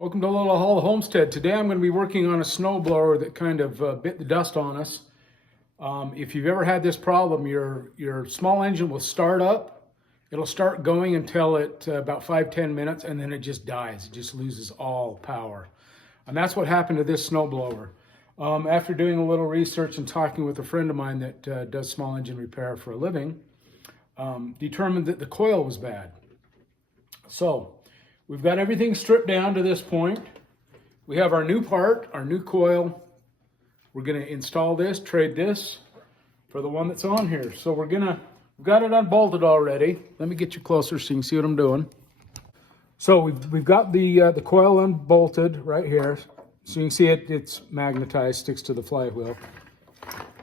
Welcome to Little Hall Homestead. Today I'm going to be working on a snowblower that kind of bit the dust on us. If you've ever had this problem, your small engine will start up. It'll start going until it about 5-10 minutes, and then it just dies. It just loses all power. And that's what happened to this snowblower. After doing a little research and talking with a friend of mine that does small engine repair for a living, determined that the coil was bad. So we've got everything stripped down to this point. We have our new part, our new coil. We're going to install this, trade this for the one that's on here. So we've got it unbolted already. Let me get you closer so you can see what I'm doing. So we've got the coil unbolted right here. So you can see it's magnetized, sticks to the flywheel.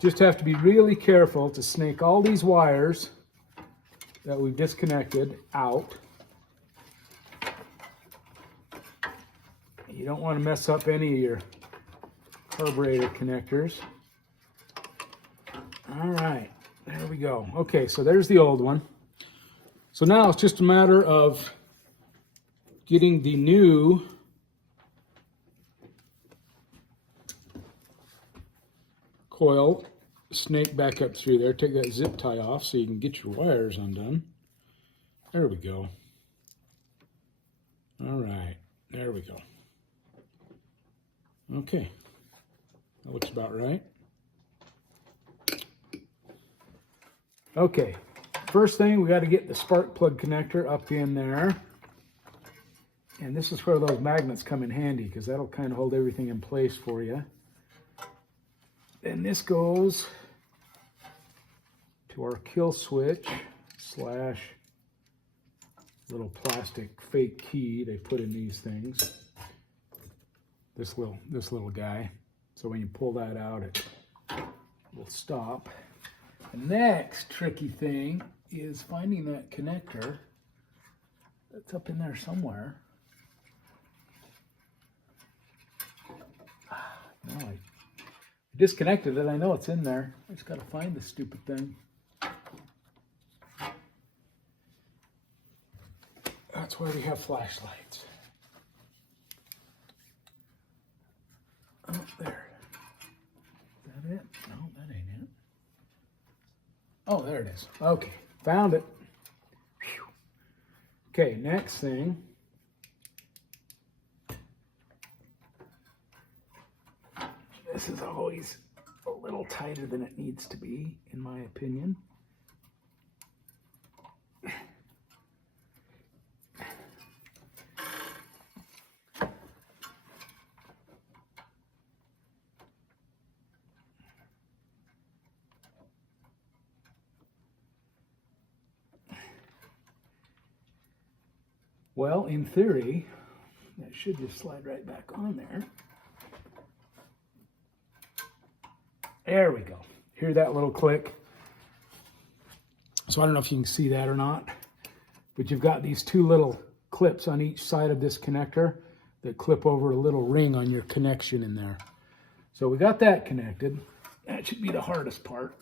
Just have to be really careful to snake all these wires that we've disconnected out. You don't want to mess up any of your carburetor connectors. All right, there we go. Okay, so there's the old one. So now it's just a matter of getting the new coil snaked back up through there. Take that zip tie off so you can get your wires undone. There we go. All right, there we go. Okay, that looks about right. Okay, first thing, we got to get the spark plug connector up in there. And this is where those magnets come in handy, because that'll kind of hold everything in place for you. Then this goes to our kill switch slash little plastic fake key they put in these things. This little guy. So when you pull that out, it will stop. The next tricky thing is finding that connector that's up in there somewhere. No, I disconnected it. I know it's in there. I just got to find the stupid thing. That's why we have flashlights. Oh, there. Is that it? No, that ain't it. Oh, there it is. Okay, found it. Whew. Okay, next thing. This is always a little tighter than it needs to be, in my opinion. Well, in theory, that should just slide right back on there. There we go. Hear that little click? So I don't know if you can see that or not, but you've got these two little clips on each side of this connector that clip over a little ring on your connection in there. So we got that connected. That should be the hardest part.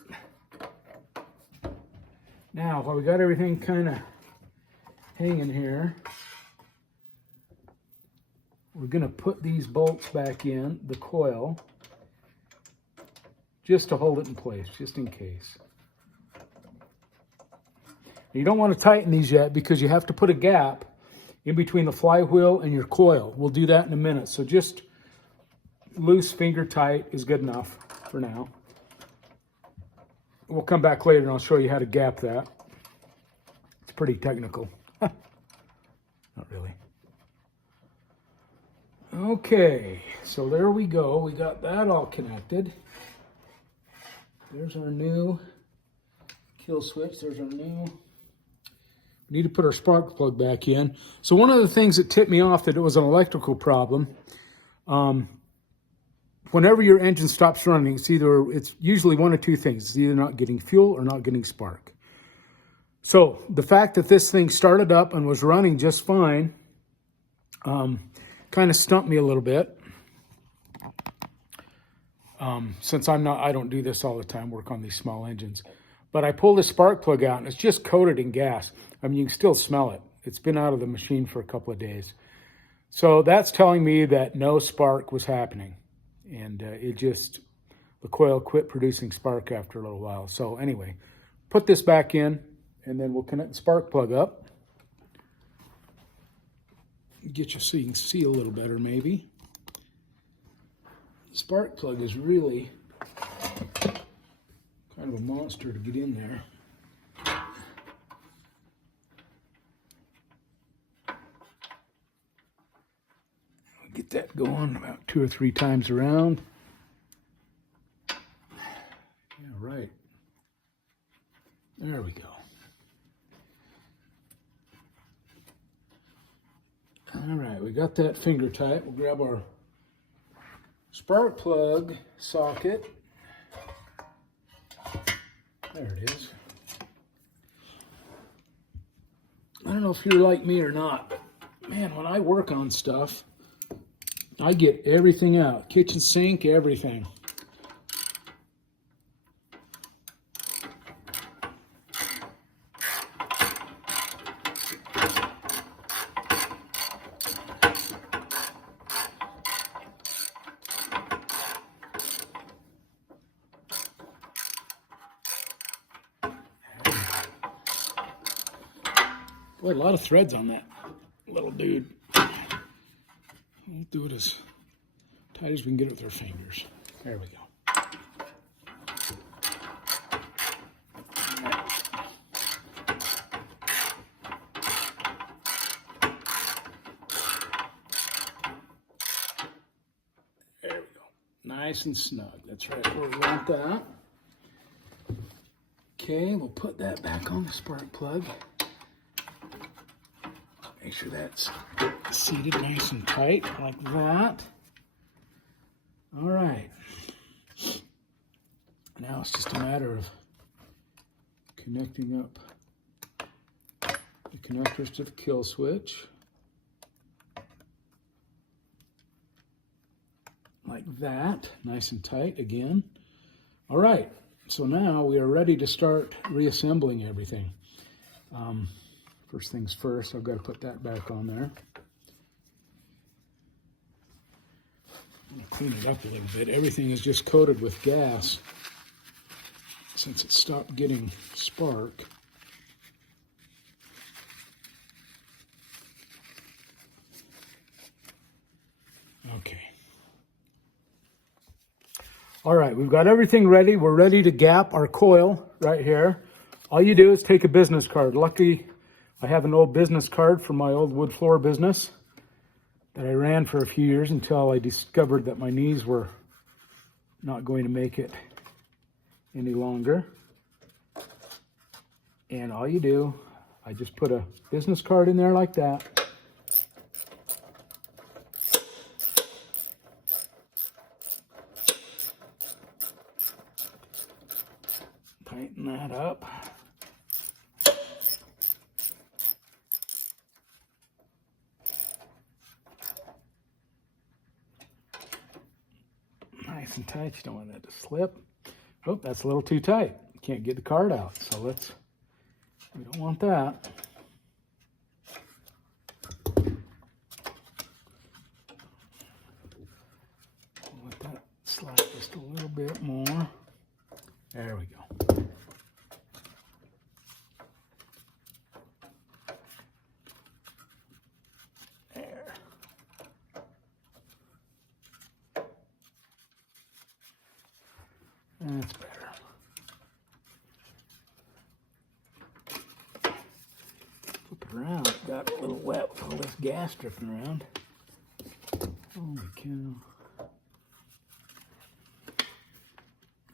Now, while we got everything kind of hanging here, we're going to put these bolts back in the coil just to hold it in place, just in case. You don't want to tighten these yet because you have to put a gap in between the flywheel and your coil. We'll do that in a minute. So just loose finger tight is good enough for now. We'll come back later and I'll show you how to gap that. It's pretty technical. Not really. Okay, so there we go. We got that all connected. There's our new kill switch. There's our new... We need to put our spark plug back in. So one of the things that tipped me off that it was an electrical problem, whenever your engine stops running, it's usually one of two things. It's either not getting fuel or not getting spark. So the fact that this thing started up and was running just fine kind of stumped me a little bit. Since I don't do this all the time, work on these small engines. But I pulled the spark plug out and it's just coated in gas. I mean, you can still smell it. It's been out of the machine for a couple of days. So that's telling me that no spark was happening, and the coil quit producing spark after a little while. So anyway, put this back in, and then we'll connect the spark plug up. Get you so you can see a little better maybe. The spark plug is really kind of a monster to get in there. Get that going about 2 or 3 times around. Yeah, right. There we go. All right, we got that finger tight. We'll grab our spark plug socket. There it is. I don't know if you're like me or not, but man, when I work on stuff, I get everything out. Kitchen sink, everything. Boy, a lot of threads on that little dude. We'll do it as tight as we can get it with our fingers. There we go. There we go. Nice and snug. That's right where we want that. Okay, we'll put that back on the spark plug. Make sure that's seated nice and tight, like that. All right. Now it's just a matter of connecting up the connectors to the kill switch. Like that, nice and tight again. All right, so now we are ready to start reassembling everything. First things first, I've got to put that back on there. I'm going to clean it up a little bit. Everything is just coated with gas since it stopped getting spark. Okay. All right, we've got everything ready. We're ready to gap our coil right here. All you do is take a business card. Lucky I have an old business card from my old wood floor business that I ran for a few years until I discovered that my knees were not going to make it any longer. And all you do, I just put a business card in there like that. Tighten that up. Nice and tight. You don't want that to slip. Oh, that's a little too tight. You can't get the card out. So we don't want that. Let that slide just a little bit more. There we go. There. That's better. Flip it around. Got a little wet with all this gas dripping around. Holy cow.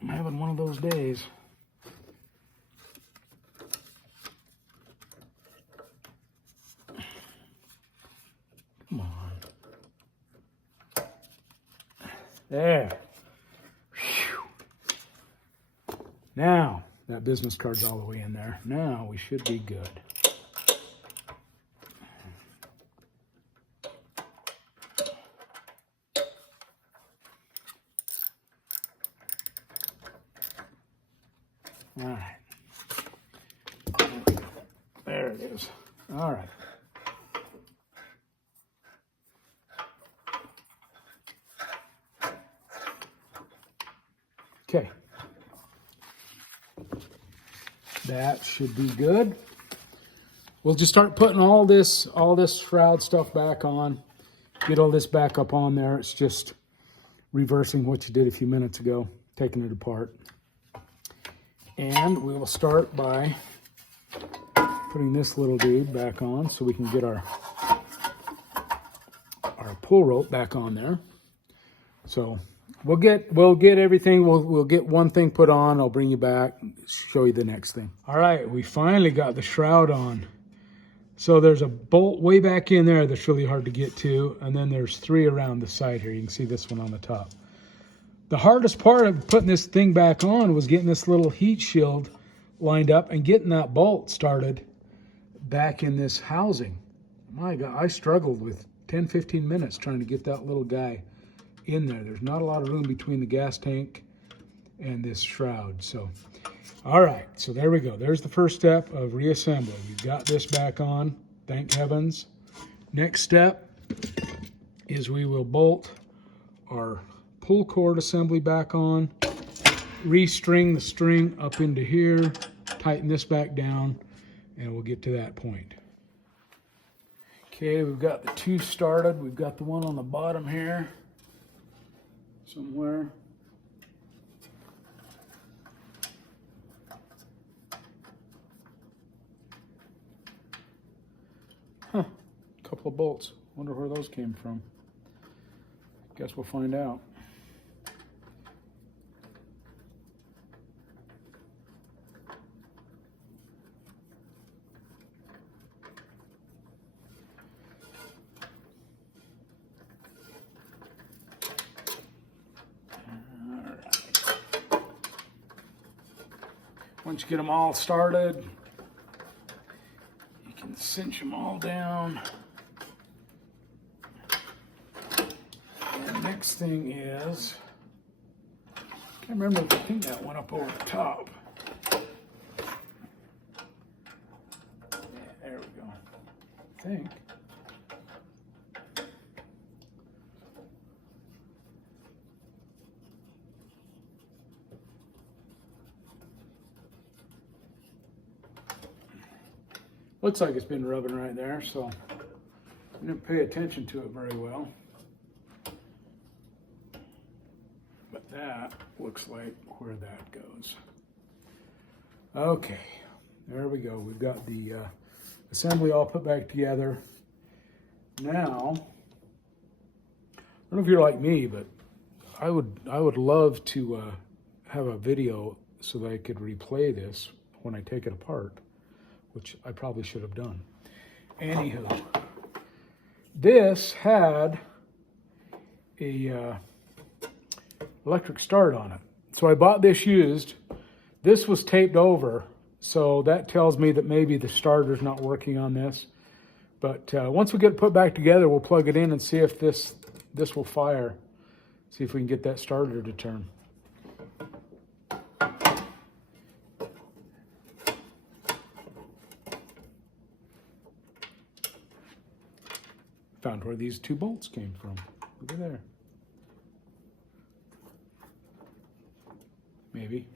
I'm having one of those days. Come on. There. Now, that business card's all the way in there. Now we should be good. All right. There it is. All right. Okay. That should be good. We'll just start putting all this shroud stuff back on. Get all this back up on there. It's just reversing what you did a few minutes ago, taking it apart. And we will start by putting this little dude back on so we can get our pull rope back on there. So we'll get everything. We'll get one thing put on. I'll bring you back and show you the next thing. All right, we finally got the shroud on. So there's a bolt way back in there that's really hard to get to, and then there's 3 around the side here. You can see this one on the top. The hardest part of putting this thing back on was getting this little heat shield lined up and getting that bolt started back in this housing. My God, I struggled with 10-15 minutes trying to get that little guy in there. There's not a lot of room between the gas tank and this shroud. So, all right, so there we go. There's the first step of reassembly. We've got this back on, thank heavens. Next step is we will bolt our pull cord assembly back on, restring the string up into here, tighten this back down, and we'll get to that point. Okay, we've got the 2 started. We've got the one on the bottom here somewhere. Huh, a couple of bolts. Wonder where those came from. Guess we'll find out. Once you get them all started, you can cinch them all down. And the next thing is, I can't remember if I think that went up over the top. Yeah, there we go. I think. Looks like it's been rubbing right there, so I didn't pay attention to it very well. But that looks like where that goes. Okay, there we go. We've got the assembly all put back together. Now, I don't know if you're like me, but I would love to have a video so that I could replay this when I take it apart, which I probably should have done. Anywho, this had a electric start on it. So I bought this used. This was taped over, so that tells me that maybe the starter's not working on this. But once we get it put back together, we'll plug it in and see if this will fire. See if we can get that starter to turn. Found where these 2 bolts came from. Look at there. Maybe.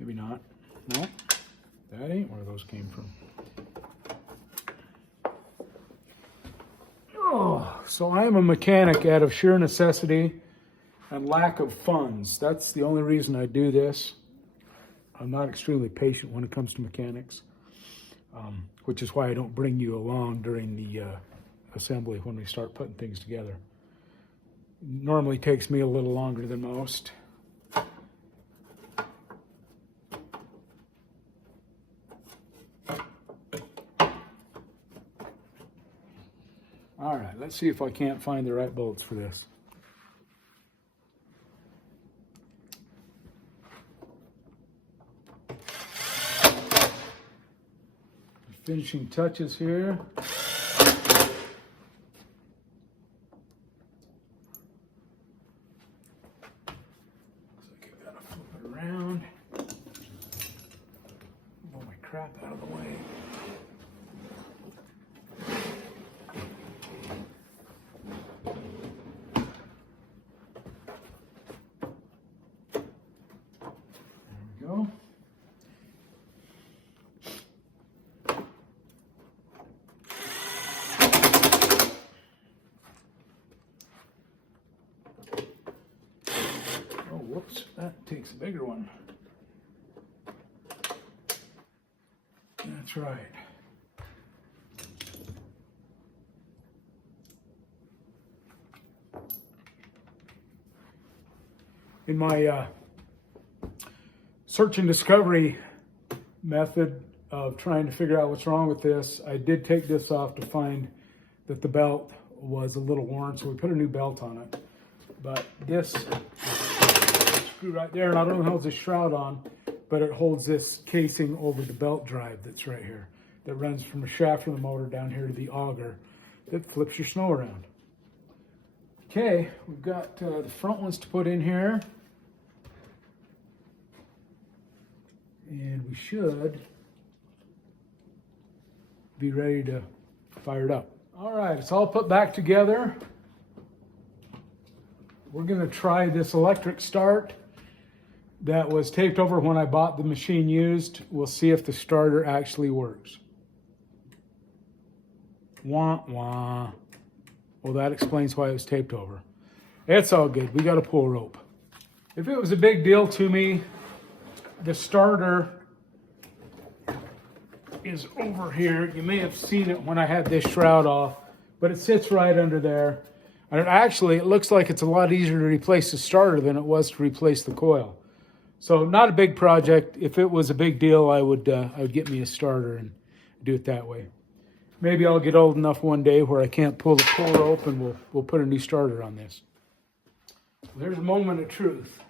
Maybe not. No, that ain't where those came from. Oh, so I am a mechanic out of sheer necessity and lack of funds. That's the only reason I do this. I'm not extremely patient when it comes to mechanics, which is why I don't bring you along during the assembly when we start putting things together. Normally takes me a little longer than most. All right, let's see if I can't find the right bolts for this. Finishing touches here. Looks like I gotta flip it around. Move my crap out of the way. bigger one. That's right. In my search and discovery method of trying to figure out what's wrong with this, I did take this off to find that the belt was a little worn, so we put a new belt on it. But this screw right there, not only holds the shroud on, but it holds this casing over the belt drive that's right here, that runs from the shaft of the motor down here to the auger that flips your snow around. Okay, we've got the front ones to put in here. And we should be ready to fire it up. All right, it's all put back together. We're going to try this electric start that was taped over when I bought the machine used. We'll see if the starter actually works. Wah, wah. Well, that explains why it was taped over. It's all good. We got a pull rope. If it was a big deal to me, the starter is over here. You may have seen it when I had this shroud off, but it sits right under there. And it looks like it's a lot easier to replace the starter than it was to replace the coil. So not a big project. If it was a big deal, I would get me a starter and do it that way. Maybe I'll get old enough one day where I can't pull the pull rope and we'll put a new starter on this. There's a moment of truth.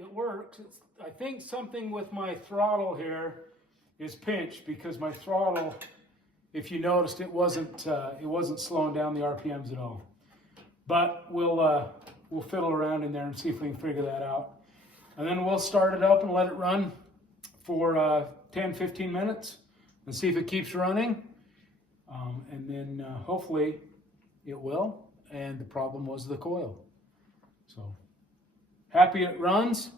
It works. I think something with my throttle here is pinched because my throttle, if you noticed, it wasn't slowing down the RPMs at all. But we'll fiddle around in there and see if we can figure that out. And then we'll start it up and let it run for 10-15 minutes and see if it keeps running. And then hopefully it will. And the problem was the coil. So happy it runs.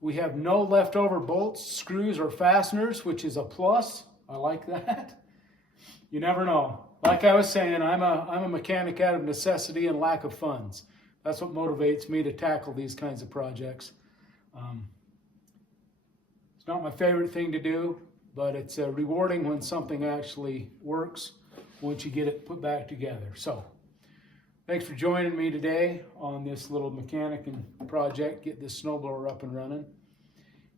We have no leftover bolts, screws, or fasteners, which is a plus. I like that. You never know. Like I was saying, I'm a mechanic out of necessity and lack of funds. That's what motivates me to tackle these kinds of projects. It's not my favorite thing to do, but it's rewarding when something actually works once you get it put back together. So thanks for joining me today on this little mechanic and project, get this snowblower up and running.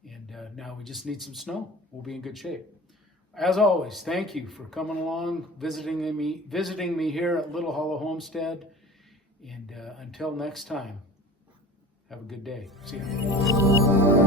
And now we just need some snow. We'll be in good shape. As always, thank you for coming along, visiting me here at Little Hollow Homestead. And until next time, have a good day. See you.